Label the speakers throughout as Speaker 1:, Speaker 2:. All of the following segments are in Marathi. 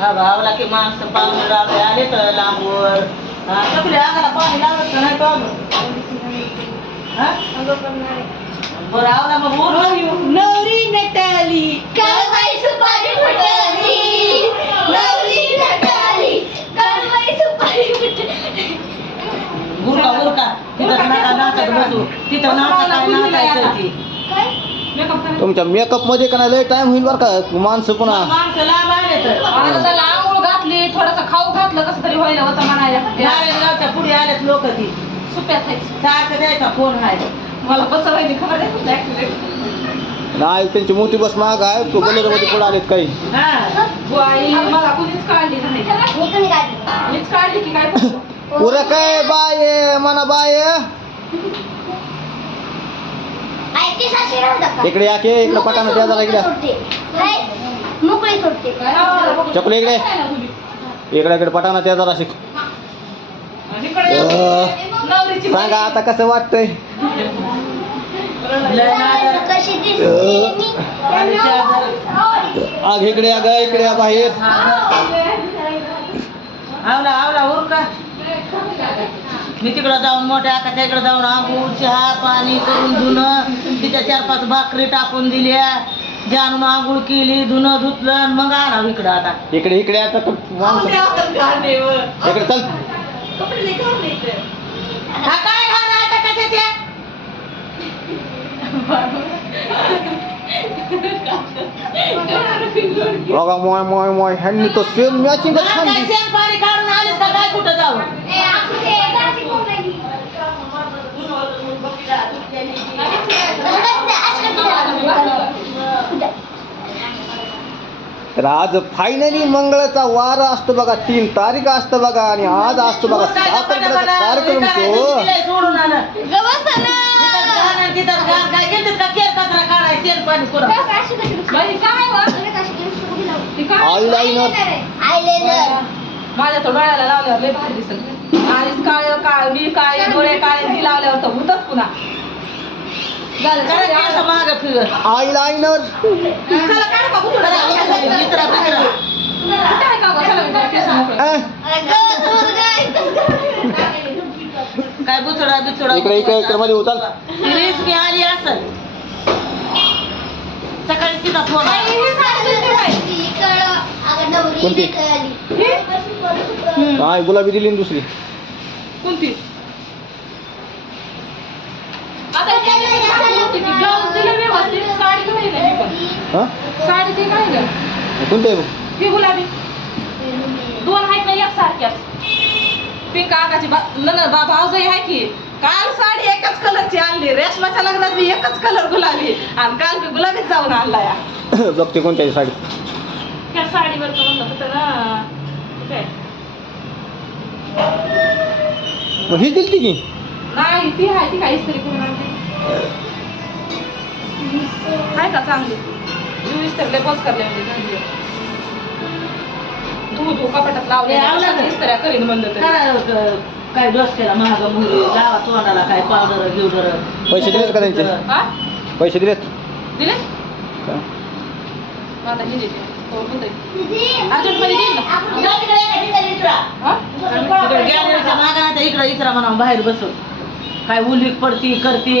Speaker 1: हा भावला की माणसं पाहुणे रावळे आले तर लांबवर. कपडे आगाला पाणी लावत नाही तो हा? बरं आवला मग बोलू.
Speaker 2: नवरी नटाली.
Speaker 3: कळवाई सुपारी फुटली. नवरी नटाली. कळवाई सुपारी फुटली.
Speaker 1: गुरका गुरका तिथं नका नाचत बसू. तिथं नाचा काय नाचायचं ती.
Speaker 4: तुमच्या मेकअपमध्ये का नाही लय टाइम होईल बरं का माणसं पुन्हा.
Speaker 1: माणसं लांब आले तर
Speaker 2: आता त्याला आंघोळ घातली थोडस खाऊ घातलं कसं तरी व्हायला होतं म्हणायला.
Speaker 1: नारायणगावच्या पुढे आलेत लोक ती.
Speaker 2: सुप्यात खायचं
Speaker 1: सारखं द्यायचा फोन आहे
Speaker 2: मला बसवायची खबर आहे तुझ्या accident.
Speaker 4: नाही त्यांची मोठी बस महाग आहे. तो मध्ये पुढे आलेत काही.
Speaker 1: हा.
Speaker 2: बाई मला कुणीच काढली नाही.
Speaker 3: मी कोणी काढली
Speaker 2: मीच काढली की काय करू?
Speaker 4: काय बाय मना बाय. इकडे या की इकडे पटानं द्या जरा इकडे? चपले इकडे. इकडे इकडे पटानं त्या जरा शिक. सांगा आता कसं वाटतंय?
Speaker 3: मी?
Speaker 4: आग इकडे या ग इकडे या बाहेर.
Speaker 1: आवला आवला उरका. मी तिकडं जाऊन मोठ्या आकाच्या इकडे जाऊन आंघोळ चहा पाणी करून धुणं तिच्या चार पाच भाकरी टाकून दिल्या. जानून आंघोळ केली धुणं धुतलं आणि मग आला इकडं आता.
Speaker 4: इकडे इकडे आता तो माणसं इकडे चल.
Speaker 1: हा काय घाण आता कशाच्या
Speaker 4: बघा मोय मोय मोय ह्यांनी तो सेम मॅचिंग
Speaker 1: हा,
Speaker 4: छान
Speaker 1: काय
Speaker 4: दिसली.
Speaker 1: शेण पाणी काढून आलीस का काय कुठं जाऊन
Speaker 3: ए, आपण ते गाठी कोंबडी.
Speaker 4: तर आज फायनली मंगळाचा वार असतो बघा तीन तारीख असतं बघा आणि आज असतो बघा सात तारखेला कार्यक्रम तो.
Speaker 1: काय
Speaker 2: काय काय?
Speaker 4: आयलाइनर
Speaker 2: माझ्या तो डोळ्याला लावल्यावर लय भारी दिसत आणि काळ काळ मी काय डोळे काळे ती लावल्यावर तर भूतच पुन्हा मोकळे.
Speaker 1: काय बुचडा बिचडा
Speaker 4: इकडे इकडे इकडे मध्ये उचल.
Speaker 1: रेसमी आली असल. सकाळी तिचा फोन.
Speaker 4: कोणती? गुलाबी दिली दुसरी.
Speaker 2: कोणती? आता ती ब्लाऊज दिलं
Speaker 4: हा
Speaker 2: साडी ती घाली ना
Speaker 4: कोणते
Speaker 2: ही गुलाबी. दोन आहेत ना एक सारख्याच पिंक आकाची बा न बा भाऊजाई आहे की काल साडी एकच कलरची आणली. रेशमाच्या लग्नात मी एकच कलर गुलाबी. आणि काल मी गुलाबीच जाऊन आणला या.
Speaker 4: बघते कोणत्याची साडी.
Speaker 2: त्या साडीवर म्हणलं होतं ना. काय
Speaker 4: मग हीच दिली की?
Speaker 2: नाही ती आहे ती काय इस्त्री करून आणते आहे का चांगली? मी इस्त्री लय पोच करले म्हणजे चांगली. तू तू कपाटात लावले? इस्त्र्या करीन म्हणलं तरी?
Speaker 1: काय डोस केला महाग मुली तोंडाला काय पावडर गिवडर.
Speaker 4: पैसे दिलेत का त्यांचे?
Speaker 2: हा?
Speaker 4: पैसे दिलेत?
Speaker 2: दिले? आता हे? देते
Speaker 1: इकडं इचरा म्हणा बाहेर बसून. काय उलीक पडती करते.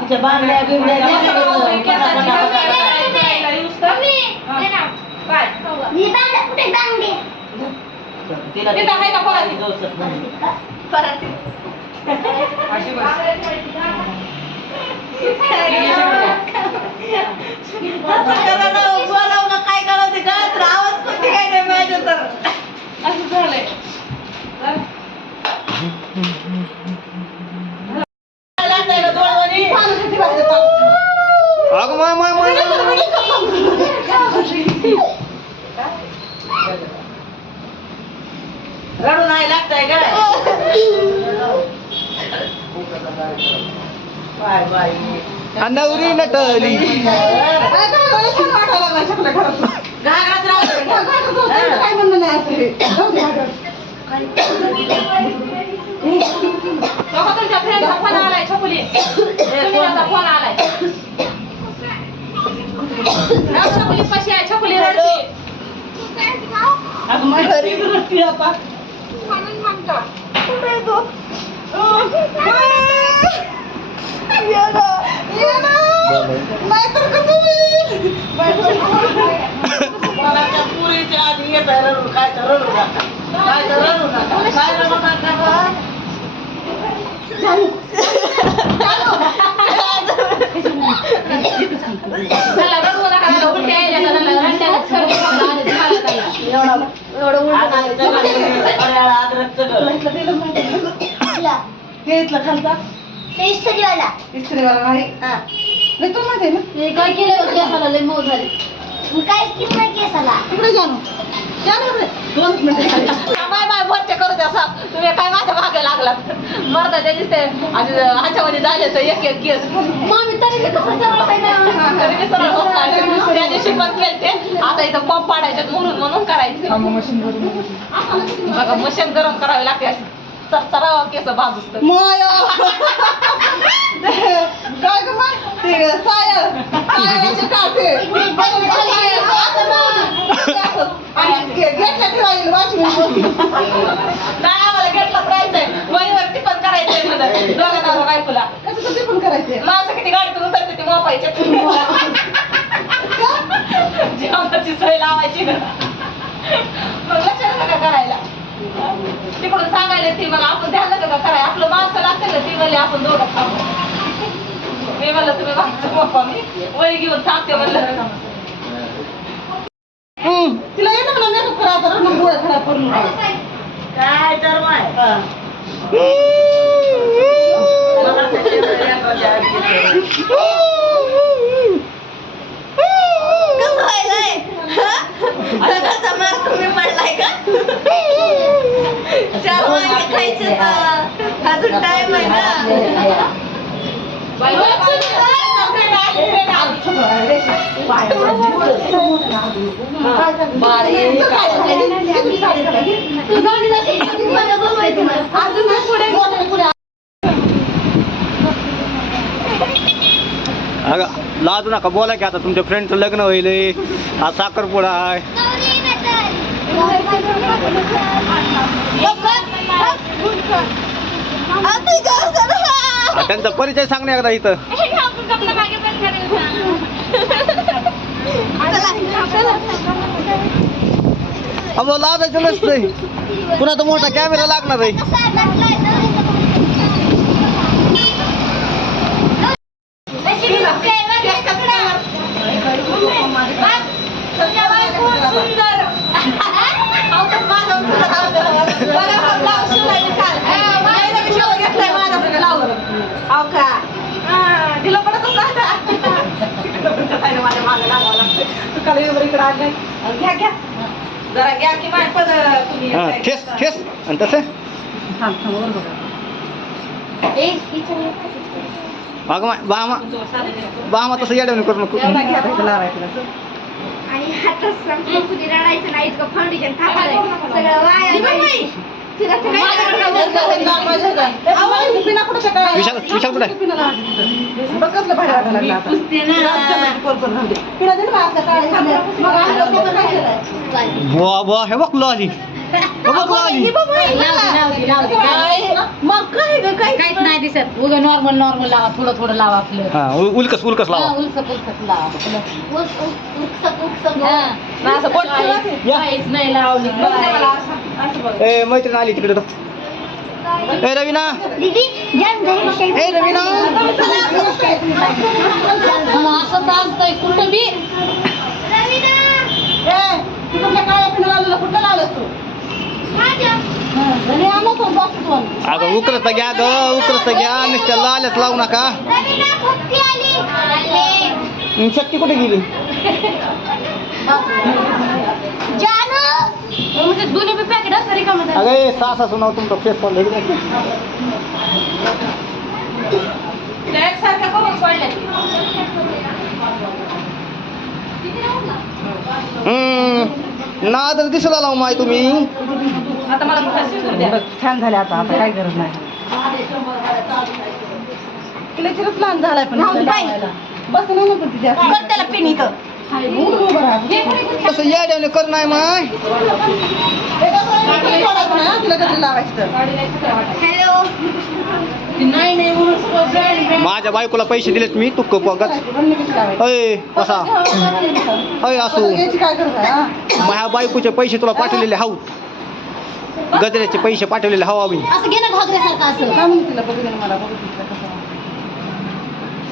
Speaker 1: तिच्या बांगड्या बिंगड्या? तिला
Speaker 2: तिथं आहे का परत?
Speaker 1: डोसत नाही.
Speaker 2: अशी
Speaker 1: काय करावं ते नाही. आवाज पण ते काय नाही माहिती तर.
Speaker 2: असं झालंय
Speaker 1: लागतंय का डोळ्यावानी?
Speaker 4: अगं माय माय माय माय.
Speaker 1: रडू नाही लागतंय काय बाय बाय
Speaker 4: आणि नवरी नटली
Speaker 1: घागरात राहू
Speaker 2: काय म्हणणं नाही असं हे. बघा तुमच्या फ्रेंडचा फोन आलाय छकुली कशी आहे छकुली रडते
Speaker 1: अगं माझ्या घरी रडती आता मला त्या पुरीच्या आधी येत आहे रडून काय तर रडू नका काय तर रडू नका काय रडू नका बा?
Speaker 2: त्याला रडवू नका त्याला उलट्या यायच्या त्याला रडण्याला सर्दी खोकला आले, तुम्हाला
Speaker 1: गं.
Speaker 3: ते इस्त्रीवाला. हा.
Speaker 5: मी काय केलं केसाला लय मऊ झाली
Speaker 3: मग काहीच नाही केसाला.
Speaker 2: बाय बाय बोलते करू द्या साप तुम्ही काय माझ्या मागे लागलात मर्दाच्या दिसते आणि ह्याच्यामध्ये झाले तर एक एक केस
Speaker 5: मामी तरी बी कसं सरळ ना
Speaker 2: तरी मी. त्या दिवशी पण केलते इथं पंप पाडायचे म्हणून म्हणून करायचे. बघा मशीन गरम करावी लागते. चरावा केस भाजूस तर
Speaker 1: काय ग माय ते साया. सायाचे काटे आणि घेतल्या ठेवायला वाचून
Speaker 2: आम्हाला करायचंय म्हणलं दोघा नवरा बायकोला
Speaker 1: कसं ते पण करायचे
Speaker 2: माणसं किती गाडीतून उतरते ती मोपायचे जेवणाची सोय लावायची. ना मग लक्षात नका करायला? तिकडून सांगायला ती मग आपण ध्यान नका कराय आपलं माणसं लागतं ना ती म्हणले आपण दोघं थांबू. मी म्हणलं तुम्ही माणसं मोपा मी वही घेऊन थांबते म्हणलं.
Speaker 1: तिला येतं म्हणा मेकअप करा तर मग खराब करून
Speaker 2: काय तर माय अजून टाइम आहे ना.
Speaker 5: तू गाडी जाते मला बोलवायचं मला.
Speaker 4: अगं लाजू नका बोला की आता तुमच्या फ्रेंडचं लग्न होईल. हा साखरपुडा आहे. त्यांचा परिचय सांग ना एकदा इथं. अहो लाजायचं नसतंय. पुन्हा तर मोठा कॅमेरा लागणार आहे
Speaker 2: तिला पडतच नाही माझ्या मागे लागावं लागतं एवढं इकडं आलं. घ्या घ्या. जरा घ्या की माय पण तुम्ही
Speaker 4: हा ठेस ठेस. आणि तसं? अगं माय बामा बामा तसं येडवणी करू नको.
Speaker 3: आणि हातात सांगतो कुणी रडायचं नाही इतकं फाउंडेशन थांबलंय. सगळं वाया
Speaker 4: विशाल कुठे बुवा बुवा हे बघ आली. हे बघ आली
Speaker 5: काहीच नाही दिसत. उगं नॉर्मल नॉर्मल लावा थोडं थोडं लावा आपलं.
Speaker 4: हा उलकस उलकस
Speaker 5: हा,
Speaker 4: लावा.
Speaker 5: उलसक उलसक लावा आपलं. हा.
Speaker 2: असं बोट
Speaker 4: या.
Speaker 5: काहीच नाही लावली.
Speaker 4: ए मैत्रीण आली तिकडे तो. ए रवीना. ए रवीना.
Speaker 5: मला असं तर असतंय कुठं बी
Speaker 3: रवीना, माझ्या.
Speaker 4: अगं उकरत घ्या ग उकरत घ्या. नुसत्या लालच लावू नका. शक्ती कुठे गेली?
Speaker 3: जानू. म्हणजे.
Speaker 4: अगं हे सहा सासू नाव तुमचं फेस
Speaker 2: की.
Speaker 4: हम्म नादर दिसला लाव माय तुम्ही.
Speaker 2: आता मला
Speaker 6: छान झाले आता आता काय गरज नाही. तिला लहान झालाय पण. बस ना पण तिच्या
Speaker 3: कर त्याला पिन इथं.
Speaker 4: तसं याड्याने कर नाही माय.
Speaker 6: तिला कधी लावायचं? नाही नाही
Speaker 4: माझ्या बायकोला पैसे दिलेत मी तू
Speaker 6: लावायची?
Speaker 4: अय कसा अय असू? माझ्या बायकोचे पैसे तुला पाठवलेले हाऊ. गजऱ्याचे पैसे पाठवलेले हाऊ आम्ही
Speaker 5: असं घे ना घागऱ्यासारखं असं.
Speaker 6: काय म्हणून तिला बघू दे ना मला बघू दे तिला कसं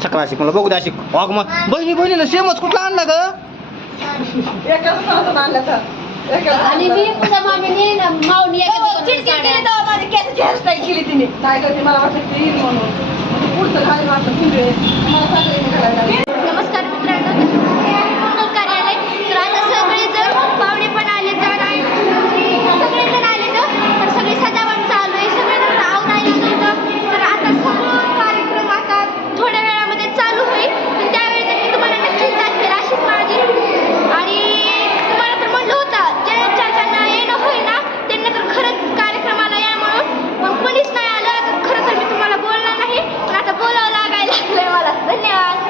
Speaker 4: सकाळशी मला बघू द्या शिक वाघ मग बहिणी बहिणीला सेमच कुठला आणला ग?
Speaker 6: एकाच नव्हतं आणलं तर. एकाच
Speaker 5: आणि मी तुझ्या मामीने ना माऊनी एका दुकानात
Speaker 3: चिडचिड केली
Speaker 5: साड्या-
Speaker 3: तेव्हा माझी केसाची हेअरस्टाईल केली तिने.
Speaker 6: काय करते मला वाटतं की येईल म्हणून. म्हणजे पुढचं खाली वाटतं पुढे मला सगळे घालायला लागले.
Speaker 3: नमस्कार मित्रांनो हे आहे मंगल कार्यालय तर आता सगळेजण पाहुणे पण आले तर आणि सगळेजण आले तर तर सगळी सजावट चालू आहे सगळेजण आता आवरायला लागले तर तर आता सगळं कार्यक्रम आता थोड्या वेळामध्ये चालू होईल तर त्यावेळी तर मी तुम्हाला नक्कीच दाखवेल अशीच माझी आणि तुम्हाला तर म्हणलं होतं ज्यांच्या ज्यांना येणं होईल ना त्यांना तर खरंच कार्यक्रमाला या म्हणून पण कोणीच नाही आलं तर खरं तर मी तुम्हाला बोलणार नाही पण आता बोलावं लागायला लागलंय मला धन्यवाद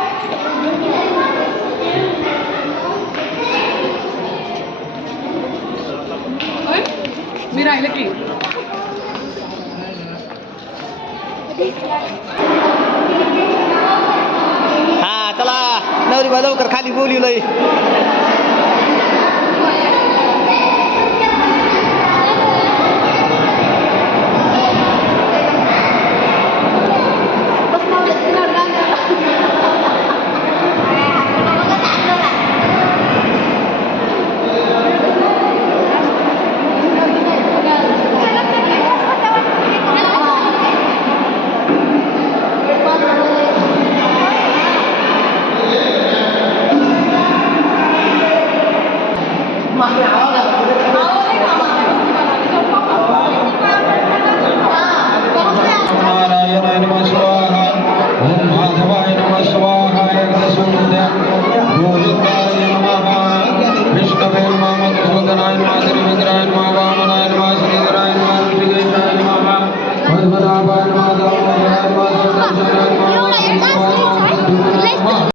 Speaker 2: मी राहिलं की.
Speaker 4: हा चला. नवरी बा लवकर खाली बोलवलंय